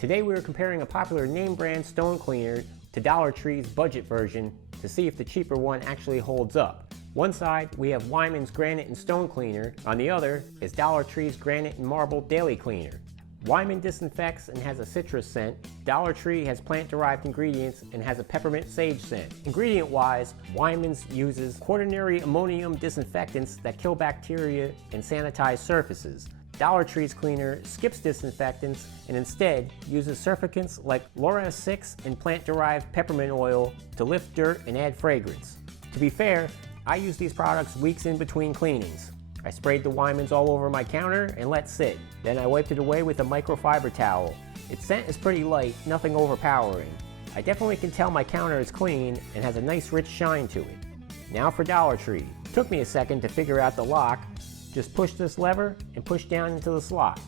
Today we are comparing a popular name brand stone cleaner to Dollar Tree's budget version to see if the cheaper one actually holds up. One side we have Weiman's Granite and Stone Cleaner, on the other is Dollar Tree's Granite and Marble Daily Cleaner. Wyman disinfects and has a citrus scent. Dollar Tree has plant-derived ingredients and has a peppermint sage scent. Ingredient-wise, Wyman's uses quaternary ammonium disinfectants that kill bacteria and sanitize surfaces. Dollar Tree's cleaner skips disinfectants and instead uses surfactants like Laura 6 and plant-derived peppermint oil to lift dirt and add fragrance. To be fair, I use these products weeks in between cleanings. I sprayed the Wyman's all over my counter and let sit. Then I wiped it away with a microfiber towel. Its scent is pretty light, nothing overpowering. I definitely can tell my counter is clean and has a nice rich shine to it. Now for Dollar Tree. It took me a second to figure out the lock. Just push this lever and push down into the slot.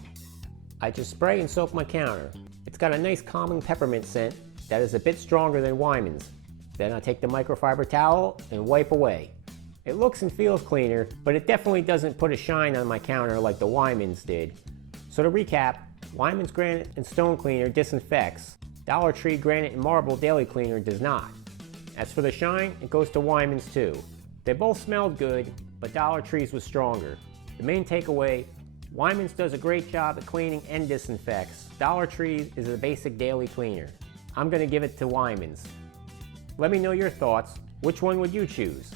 I just spray and soak my counter. It's got a nice calming peppermint scent that is a bit stronger than Wyman's. Then I take the microfiber towel and wipe away. It looks and feels cleaner, but it definitely doesn't put a shine on my counter like the Wyman's did. So to recap, Wyman's Granite and Stone Cleaner disinfects. Dollar Tree Granite and Marble Daily Cleaner does not. As for the shine, it goes to Wyman's too. They both smelled good, but Dollar Tree's was stronger. The main takeaway, Wyman's does a great job at cleaning and disinfects. Dollar Tree is a basic daily cleaner. I'm going to give it to Wyman's. Let me know your thoughts. Which one would you choose?